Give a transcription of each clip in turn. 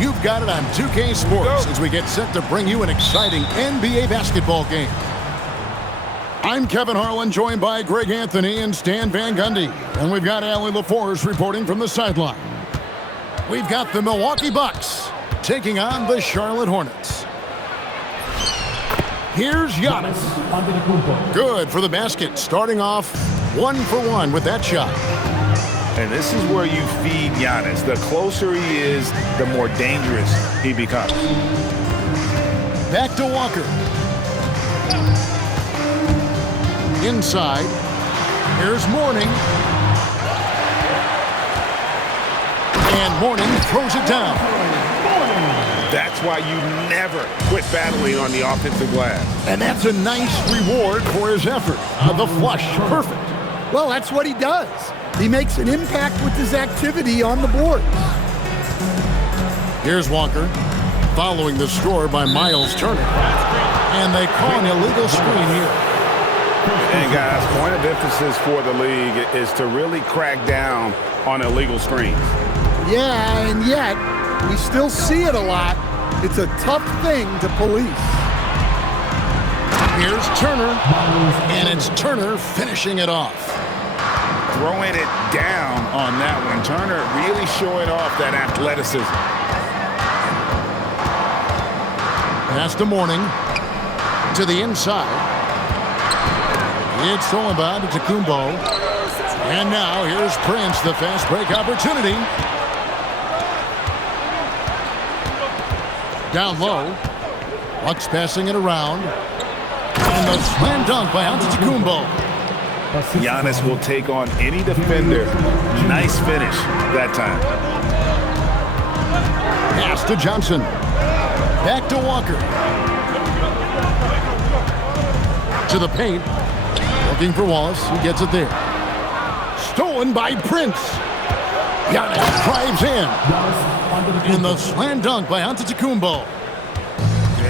You've got it on 2K Sports as we get set to bring you an exciting NBA basketball game. I'm Kevin Harlan, joined by Greg Anthony and Stan Van Gundy. And we've got Allie LaForce reporting from the sideline. We've got the Milwaukee Bucks taking on the Charlotte Hornets. Here's Giannis. Good for the basket, starting off 1 for 1 with that shot. And this is where you feed Giannis. The closer he is, the more dangerous he becomes. Back to Walker. Inside. Here's Mourning. And Mourning throws it down. That's why you never quit battling on the offensive glass. And that's a nice reward for his effort. The flush, perfect. Well, that's what he does. He makes an impact with his activity on the board. Here's Walker, following the score by Miles Turner. And they call an illegal screen here. And guys, point of emphasis for the league is to really crack down on illegal screens. Yeah, and yet we still see it a lot. It's a tough thing to police. Here's Turner, and it's Turner finishing it off. Throwing it down on that one. Turner really showing off that athleticism. Pass to Mourning. To the inside. It's stolen by Antetokounmpo. And now here's Prince, the fast break opportunity. Down low. Bucks passing it around. And the slam dunk by Antetokounmpo. Giannis will take on any defender. Nice finish that time. Pass to Johnson. Back to Walker. To the paint. Looking for Wallace. He gets it there. Stolen by Prince. Giannis drives in. And the slam dunk by Antetokounmpo.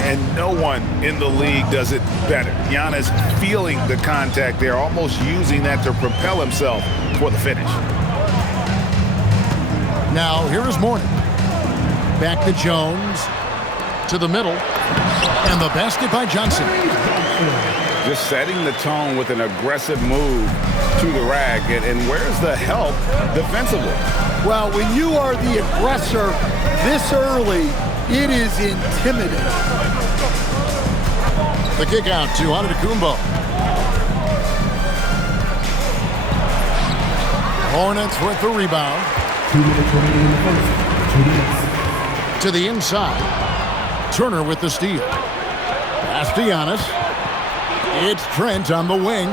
And no one in the league does it better. Giannis feeling the contact there, almost using that to propel himself for the finish. Now, here is Mourning. Back to Jones. To the middle. And the basket by Johnson. Just setting the tone with an aggressive move to the rack. And where's the help defensively? Well, when you are the aggressor this early, it is intimidating. The kick out to Antetokounmpo. Hornets with the rebound. To the inside. Turner with the steal. Pass to Giannis. It's Trent on the wing.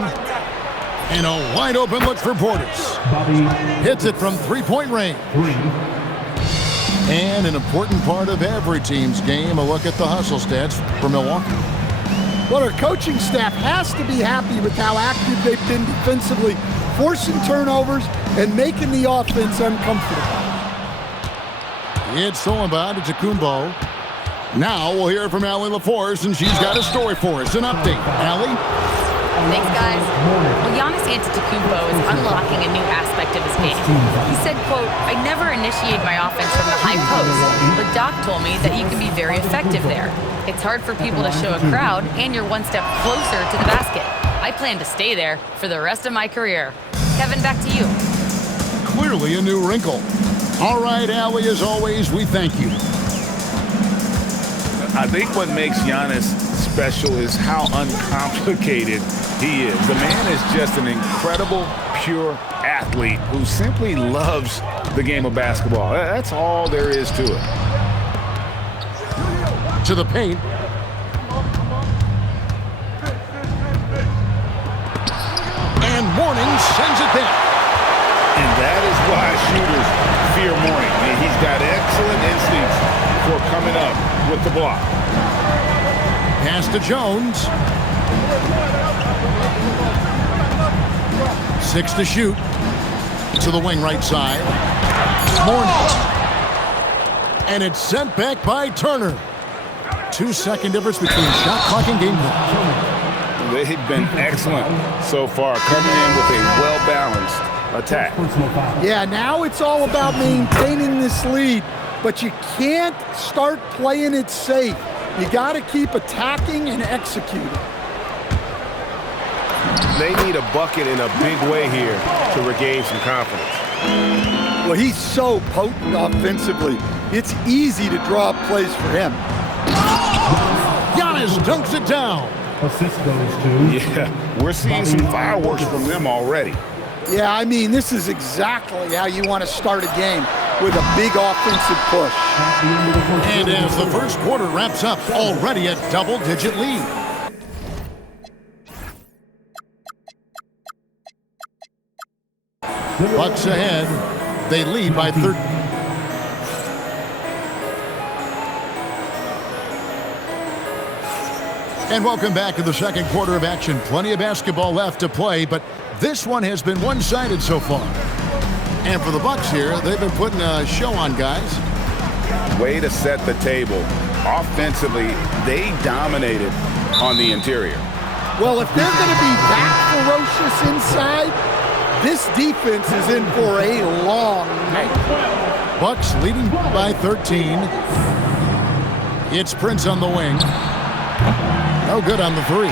And a wide open look for Portis. Hits it from three-point range. And an important part of every team's game, a look at the hustle stats for Milwaukee. Well, our coaching staff has to be happy with how active they've been defensively, forcing turnovers and making the offense uncomfortable. It's stolen by Antetokounmpo. Now we'll hear from Allie LaForce, and she's got a story for us. An update. Allie? Thanks, guys. Well, Giannis Antetokounmpo is unlocking a new aspect of his game. He said, quote, "I never initiate my offense from the high post, but Doc told me that you can be very effective there. It's hard for people to show a crowd, and you're one step closer to the basket. I plan to stay there for the rest of my career." Kevin, back to you. Clearly a new wrinkle. All right, Allie, as always, we thank you. I think what makes Giannis special is how uncomplicated he is. The man is just an incredible, pure athlete who simply loves the game of basketball. That's all there is to it. To the paint. And Mourning sends it back. And that is why shooters fear Mourning. He's got excellent instincts for coming up with the block. Pass to Jones. 6 to shoot. To the wing right side. Mourning. And it's sent back by Turner. 2-second difference between shot clock and game clock. They've been excellent so far, coming in with a well-balanced attack. Yeah, now it's all about maintaining this lead but you can't start playing it safe. You got to keep attacking and executing. They need a bucket in a big way here to regain some confidence. Well, he's so potent offensively. It's easy to draw up plays for him. Giannis dunks it down. Assist goes to. Yeah, we're seeing some fireworks from them already. Yeah, I mean, this is exactly how you want to start a game, with a big offensive push. And as the first quarter wraps up, already a double-digit lead. Bucks ahead. They lead by 30. And welcome back to the second quarter of action. Plenty of basketball left to play, but this one has been one-sided so far. And for the Bucks here, they've been putting a show on, guys. Way to set the table. Offensively, they dominated on the interior. Well, if they're going to be that ferocious inside, this defense is in for a long night. Bucks leading by 13. It's Prince on the wing. No good on the three.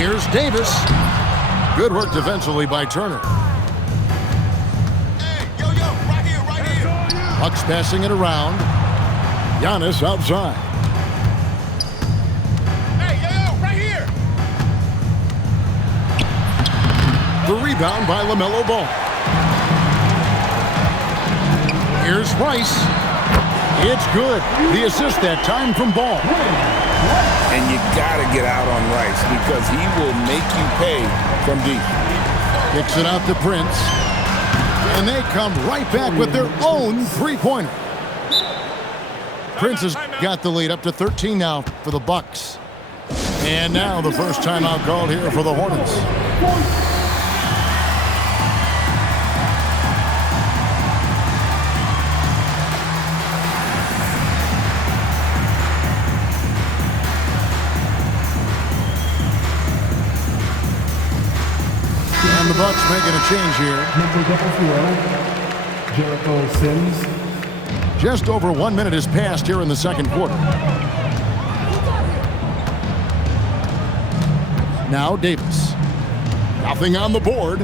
Here's Davis. Good work defensively by Turner. Hey, right here. Bucks passing it around. Giannis outside. Hey, right here. The rebound by LaMelo Ball. Here's Rice. It's good. The assist that time from Ball. And you got to get out on Rice because he will make you pay from deep. Kicks it out to Prince. And they come right back with their own three-pointer. Prince has got the lead up to 13 now for the Bucks. And now the first timeout called here for the Hornets. And the Bucks making a change here. Jericho Sims. Just over 1 minute has passed here in the second quarter. Now Davis. Nothing on the board.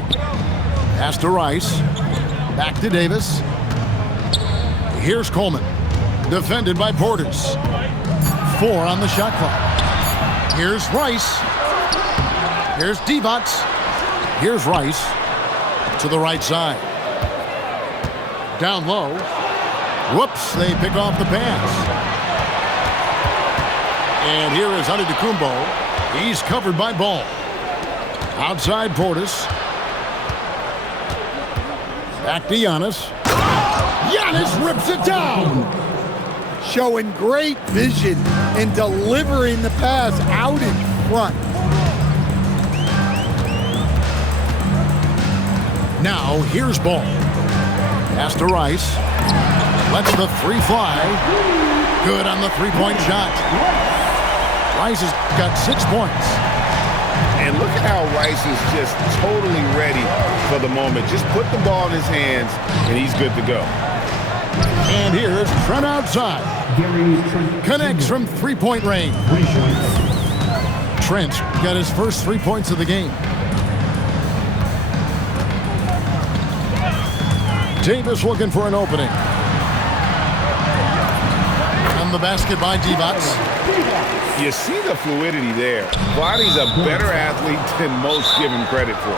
Pass to Rice. Back to Davis. Here's Coleman. Defended by Portis. 4 on the shot clock. Here's Rice. Here's Divac. Here's Rice to the right side. Down low. Whoops, they pick off the pass. And here is Antetokounmpo. He's covered by Ball. Outside Portis. Back to Giannis. Giannis rips it down. Showing great vision and delivering the pass out in front. Now, here's Ball. Pass to Rice. Lets the three fly. Good on the three-point shot. Rice has got 6 points. And look at how Rice is just totally ready for the moment. Just put the ball in his hands, and he's good to go. And here's Trent outside. Connects from three-point range. Trent got his first 3 points of the game. Davis looking for an opening. And the basket by Divac. You see the fluidity there. Body's a better athlete than most give him credit for.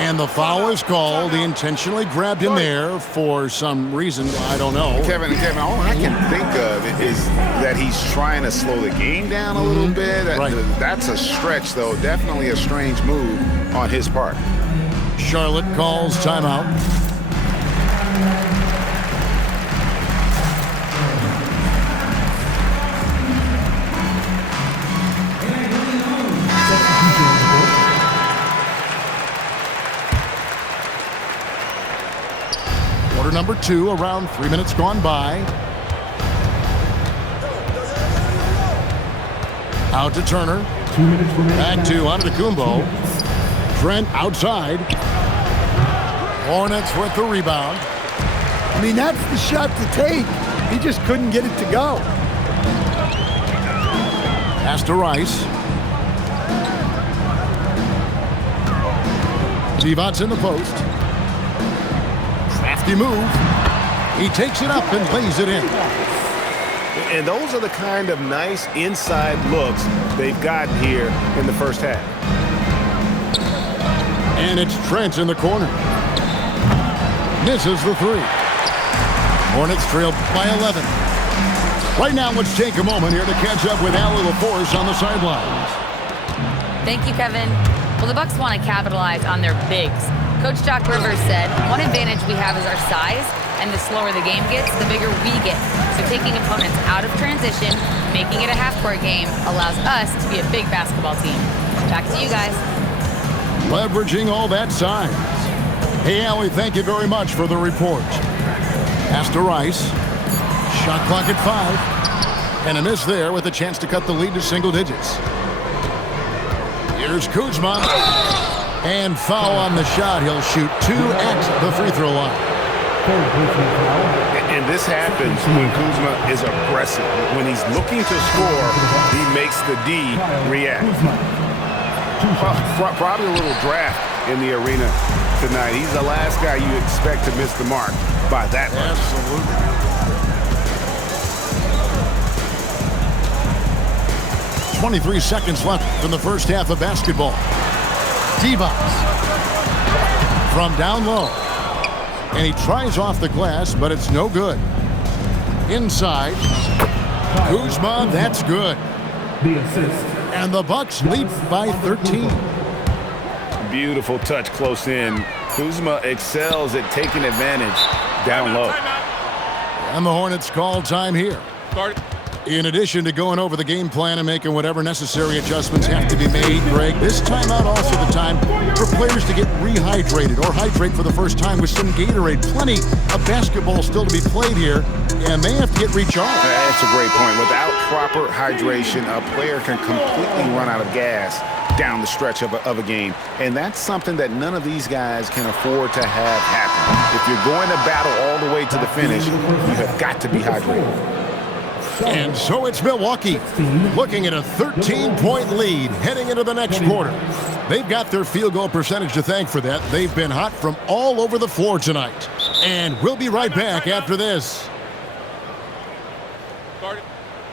And the foul is called. He intentionally grabbed him there for some reason. I don't know. Kevin, all I can think of is that he's trying to slow the game down a little bit. Right. That's a stretch, though. Definitely a strange move on his part. Charlotte calls timeout. Quarter number 2, around 3 minutes gone by. Out to Turner. 2 minutes remaining. Back to Antetokounmpo. Trent outside. Hornets with the rebound. I mean, that's the shot to take. He just couldn't get it to go. Pass to Rice. Divac in the post. Crafty move. He takes it up and lays it in. And those are the kind of nice inside looks they've gotten here in the first half. And it's Trent in the corner. Misses the three. Hornets trail by 11. Right now, let's take a moment here to catch up with Allie LaForce on the sidelines. Thank you, Kevin. Well, the Bucks want to capitalize on their bigs. Coach Doc Rivers said, one advantage we have is our size, and the slower the game gets, the bigger we get. So taking opponents out of transition, making it a half-court game, allows us to be a big basketball team. Back to you guys. Leveraging all that size. Hey, Allie, thank you very much for the report. Pass to Rice. Shot clock at 5. And a miss there with a chance to cut the lead to single digits. Here's Kuzma. And foul on the shot. He'll shoot 2 at the free throw line. And this happens when Kuzma is aggressive. When he's looking to score, he makes the D react. Probably a little draft in the arena tonight. He's the last guy you expect to miss the mark by that much. Absolutely. .23 seconds left in the first half of basketball. Divac from down low. And he tries off the glass, but it's no good. Inside. Kuzma, that's good. The assist. And the Bucks lead by 13. Beautiful touch close in. Kuzma excels at taking advantage down low. And the Hornets call time here. Start. In addition to going over the game plan and making whatever necessary adjustments have to be made, Greg, this timeout also the time for players to get rehydrated or hydrate for the first time with some Gatorade. Plenty of basketball still to be played here, and they have to get recharged. That's a great point. Without proper hydration, a player can completely run out of gas down the stretch of a game. And that's something that none of these guys can afford to have happen. If you're going to battle all the way to the finish, you have got to be hydrated. And so it's Milwaukee looking at a 13-point lead heading into the next quarter. They've got their field goal percentage to thank for that. They've been hot from all over the floor tonight. And we'll be right back after this.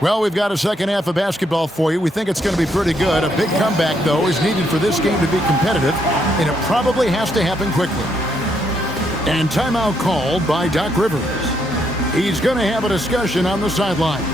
Well, we've got a second half of basketball for you. We think it's going to be pretty good. A big comeback, though, is needed for this game to be competitive, and it probably has to happen quickly. And timeout called by Doc Rivers. He's going to have a discussion on the sideline.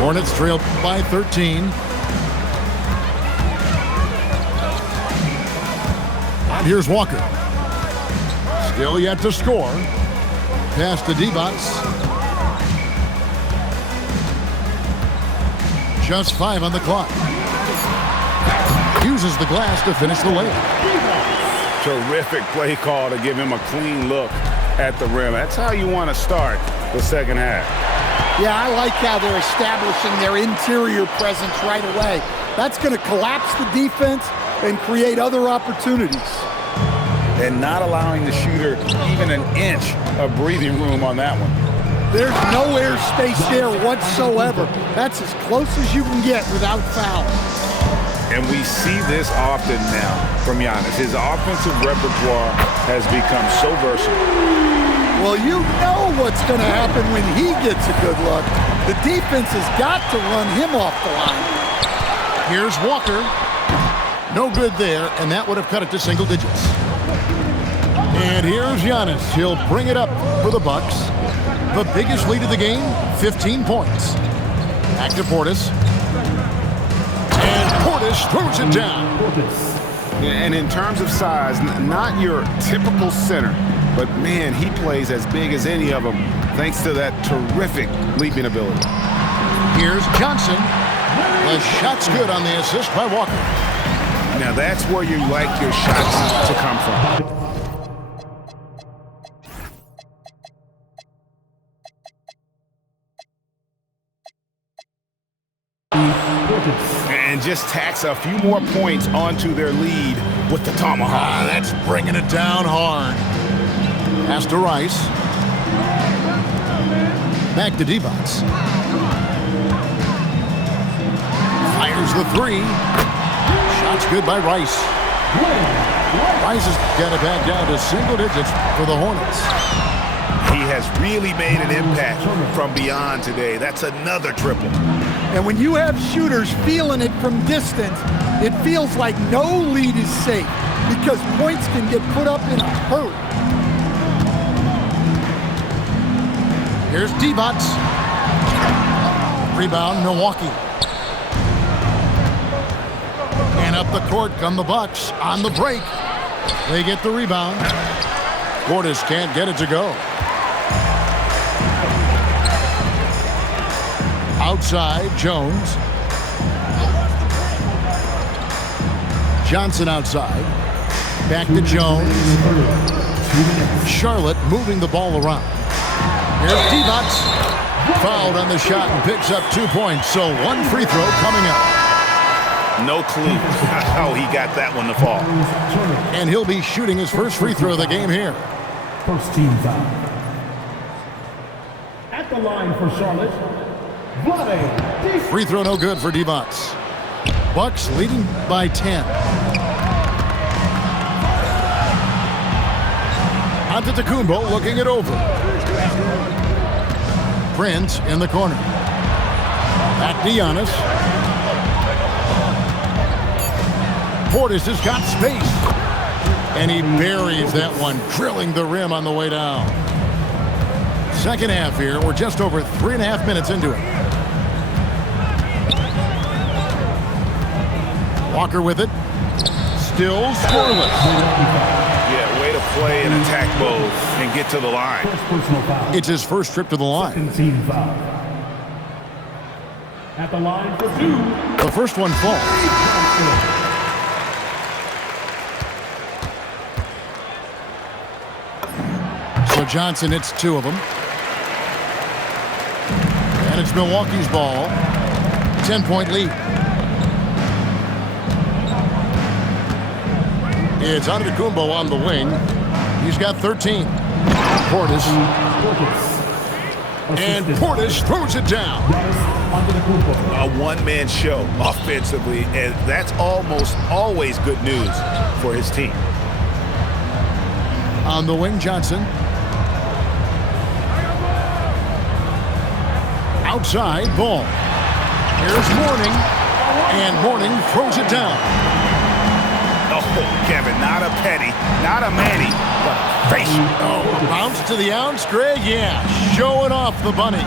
Hornets trail by 13. And here's Walker. Still yet to score. Pass to Divac. Just 5 on the clock. Uses the glass to finish the layup. Terrific play call to give him a clean look at the rim. That's how you want to start the second half. Yeah, I like how they're establishing their interior presence right away. That's going to collapse the defense and create other opportunities. And not allowing the shooter even an inch of breathing room on that one. There's no air space there whatsoever. That's as close as you can get without foul. And we see this often now from Giannis. His offensive repertoire has become so versatile. Well, you know what's going to happen when he gets a good look. The defense has got to run him off the line. Here's Walker. No good there, and that would have cut it to single digits. And here's Giannis. He'll bring it up for the Bucks. The biggest lead of the game, 15 points. Back to Portis. And Portis throws it down. And in terms of size, not your typical center, but man, he plays as big as any of them thanks to that terrific leaping ability. Here's Johnson. The shot's good on the assist by Walker. Now that's where you like your shots to come from. And just tacks a few more points onto their lead with the tomahawk. That's bringing it down hard. Pass to Rice. Back to Divac. Fires the three. Shot's good by Rice. Rice has got it back down to single digits for the Hornets. He has really made an impact from beyond today. That's another triple. And when you have shooters feeling it from distance, it feels like no lead is safe because points can get put up in a hurry. Here's Divac. Rebound, Milwaukee. And up the court come the Bucks on the break. They get the rebound. Portis can't get it to go. Outside, Jones. Johnson outside. Back to Jones. Charlotte moving the ball around. Here's Divac. Fouled on the shot and picks up 2 points. So one free throw coming up. No clue how he got that one to fall. And he'll be shooting his first free throw of the game here. First team foul. At the line for Charlotte, Vlade. Free throw no good for Divac. Bucks leading by 10. Antetokounmpo looking it over. Prince in the corner. Back to Giannis. Portis has got space. And he buries that one, drilling the rim on the way down. Second half here. We're just over 3.5 minutes into it. Walker with it. Still scoreless. Yeah, way to play and attack both and get to the line. It's his first trip to the line. Second team foul. At the line for two. The first one falls. So Johnson hits 2 of them. And it's Milwaukee's ball. 10-point lead. It's Antetokounmpo on the wing. He's got 13. Portis. And Portis throws it down. A one-man show offensively, and that's almost always good news for his team. On the wing, Johnson. Outside, ball. Here's Mourning. And Mourning throws it down. Oh, Kevin, not a penny, not a Manny, but a face. Oh, bounce to the ounce, Greg. Yeah, showing off the bunny.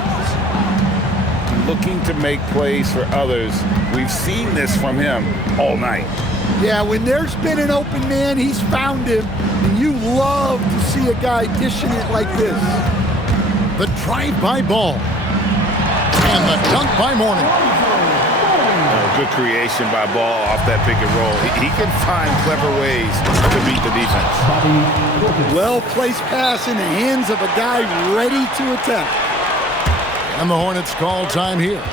Looking to make plays for others. We've seen this from him all night. Yeah, when there's been an open man, he's found him. And you love to see a guy dishing it like this. The drive-by ball. And the dunk by Mourning. Good creation by Ball off that pick and roll. He can find clever ways to beat the defense. Well-placed pass in the hands of a guy ready to attack. And the Hornets call time here.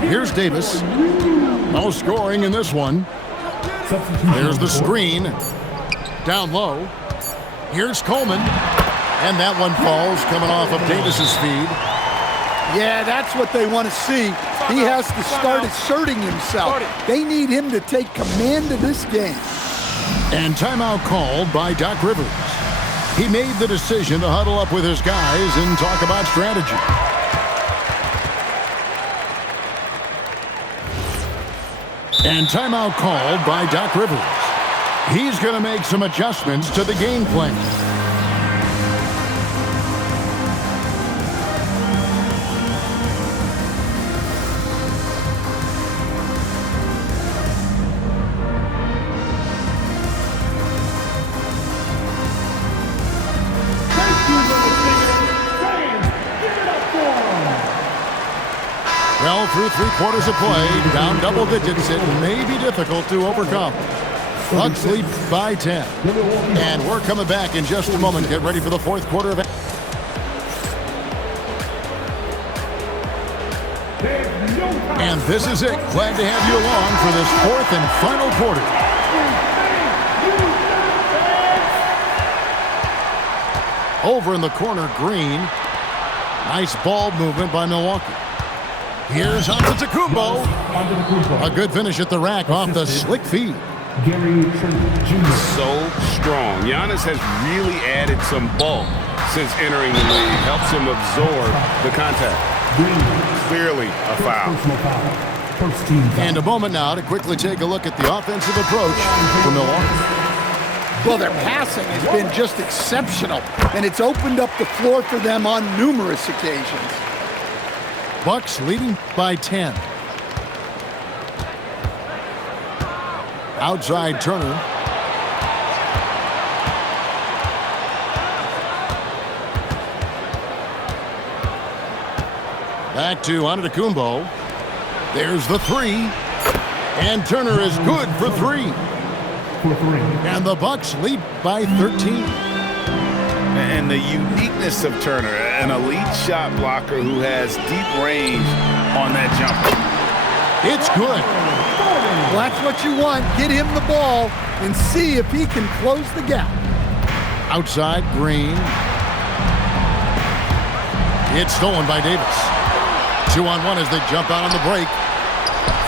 Here's Davis. No scoring in this one. There's the screen. Down low. Here's Coleman. And that one falls coming off of Davis's feed. Yeah, that's what they want to see. He has to start asserting himself. They need him to take command of this game. And timeout called by Doc Rivers. He made the decision to huddle up with his guys and talk about strategy. And timeout called by Doc Rivers. He's going to make some adjustments to the game plan. Well, through 3 quarters of play, down double digits, it may be difficult to overcome. Bucks lead by 10. And we're coming back in just a moment. Get ready for the 4th quarter of... And this is it. Glad to have you along for this 4th and final quarter. Over in the corner, Green. Nice ball movement by Milwaukee. Here's Antetokounmpo. A good finish at the rack off the slick feed. So strong. Giannis has really added some bulk since entering the league. Helps him absorb the contact. Clearly a foul. And a moment now to quickly take a look at the offensive approach for Milwaukee. Well, their passing has been just exceptional, and it's opened up the floor for them on numerous occasions. Bucks leading by 10. Outside Turner. Back to Antetokounmpo. There's the 3. And Turner is good for 3. And the Bucks lead by 13. And the uniqueness of Turner, an elite shot blocker who has deep range on that jumper. It's good. Well, that's what you want. Get him the ball and see if he can close the gap. Outside, Green. It's stolen by Davis. 2-on-1 as they jump out on the break.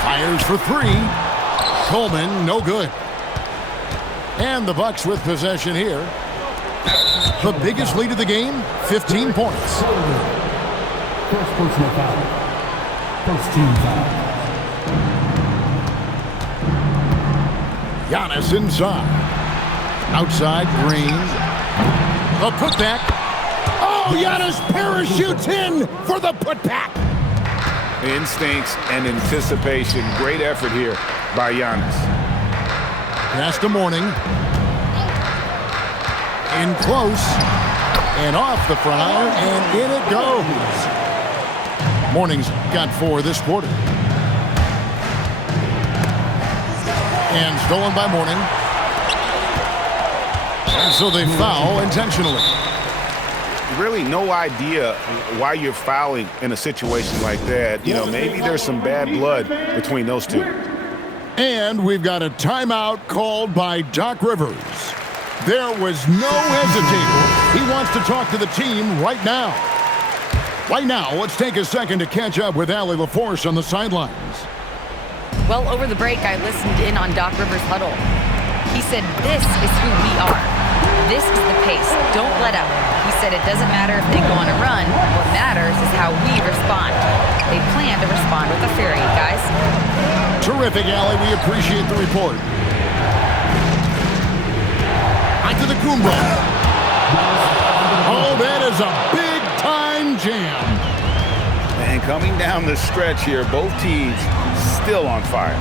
Fires for 3. Coleman, no good. And the Bucks with possession here. The biggest lead of the game, 15 points. First personal foul. First team foul. Giannis inside. Outside, Green. A putback. Oh, Giannis parachutes in for the putback. Instincts and anticipation. Great effort here by Giannis. Pass to Mourning. In close. And off the front iron, and in it goes. Mourning's got 4 this quarter. And stolen by Mourning. And so they foul intentionally. Really no idea why you're fouling in a situation like that. You know, maybe there's some bad blood between those two. And we've got a timeout called by Doc Rivers. There was no hesitating. He wants to talk to the team right now. Right now, let's take a second to catch up with Allie LaForce on the sidelines. Well, over the break, I listened in on Doc Rivers' huddle. He said, "This is who we are. This is the pace. Don't let up." He said it doesn't matter if they go on a run. What matters is how we respond. They plan to respond with a fury, guys. Terrific, Allie. We appreciate the report. Antetokounmpo. Oh, that is a big-time jam. And coming down the stretch here, both teams still on fire.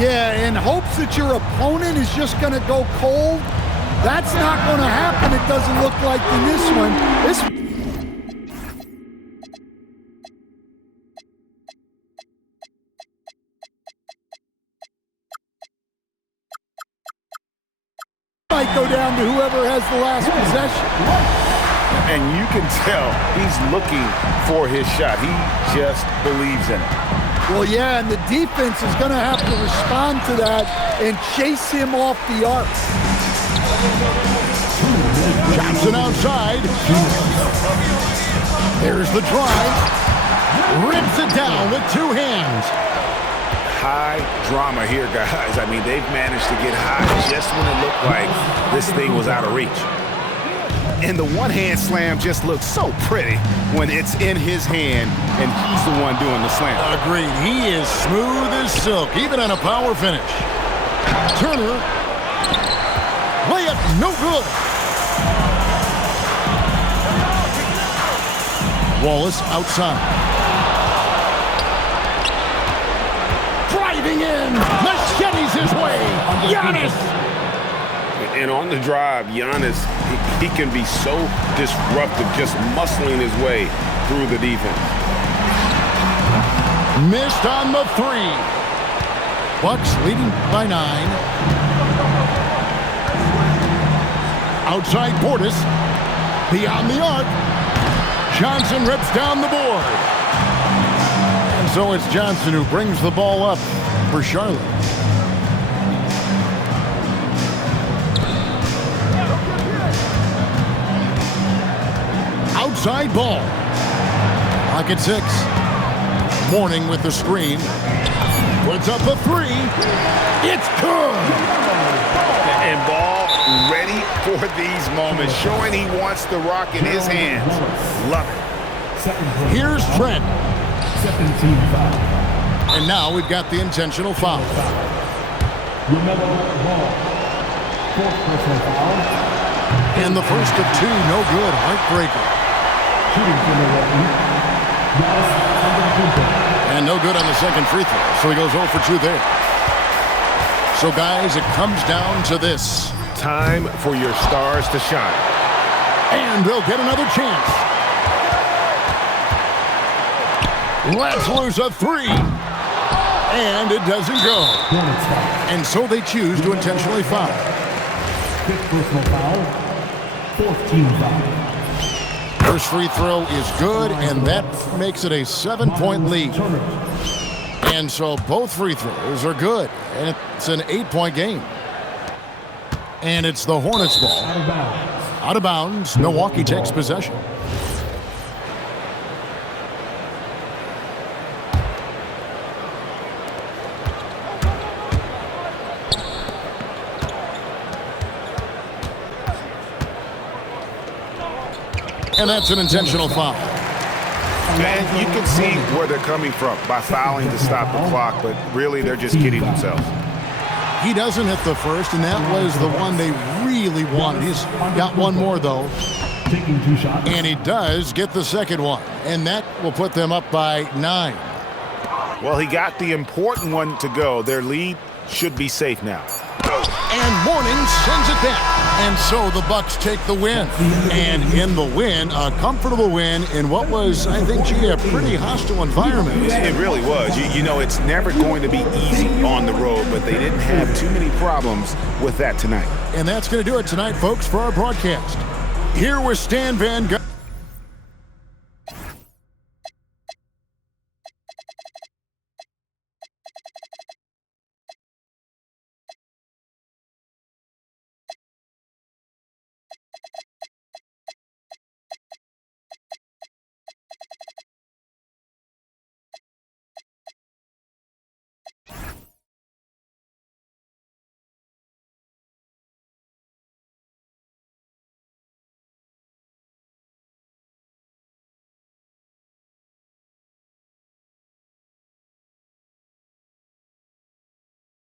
Yeah, in hopes that your opponent is just going to go cold. That's not going to happen. It doesn't look like in this one. This might go down to whoever has the last possession. And you can tell he's looking for his shot. He just believes in it. Well, yeah, and the defense is going to have to respond to that and chase him off the arc. Johnson outside. There's the drive. Rips it down with 2 hands. High drama here, guys. I mean, they've managed to get high just when it looked like this thing was out of reach. And the one-hand slam just looks so pretty when it's in his hand and he's the one doing the slam. Agreed. He is smooth as silk, even on a power finish. Turner. Layup, no good. Wallace outside. Driving in. Machetes his way. Giannis. And on the drive, Giannis, he can be so disruptive, just muscling his way through the defense. Missed on the three. Bucks leading by 9. Outside Portis. Beyond the arc. Johnson rips down the board. And so it's Johnson who brings the ball up for Charlotte. Outside ball. Pocket 6. Mourning with the screen. Puts up a 3. It's good. And Ball ready for these moments, showing he wants the rock in his hands. Love it. Here's Trent. 17 foul. And now we've got the intentional foul. Remember Ball. 4th personal foul. And the first of 2, no good. Heartbreaker. Shooting for Milwaukee. Giannis Antetokounmpo. And no good on the second free throw. So he goes 0 for 2 there. So guys, it comes down to this. Time for your stars to shine. And they'll get another chance. Let's lose a 3. And it doesn't go. Hornets foul. And so they choose to intentionally foul. 5th personal foul. 4th team foul. First free throw is good, and that makes it a 7-point lead. And so both free throws are good, and it's an 8-point game. And it's the Hornets ball. Out of bounds. Out of bounds. Milwaukee takes possession. And that's an intentional foul. And you can see where they're coming from by fouling to stop the clock, but really they're just kidding themselves. He doesn't hit the first, and that was the one they really wanted. He's got one more, though. Taking 2 shots. And he does get the second one, and that will put them up by 9. Well, he got the important one to go. Their lead should be safe now. And Mourning sends it back. And so the Bucks take the win. And in the win, a comfortable win in what was, I think, a pretty hostile environment. It really was. You know, it's never going to be easy on the road, but they didn't have too many problems with that tonight. And that's going to do it tonight, folks, for our broadcast. Here with Stan Van Gundy.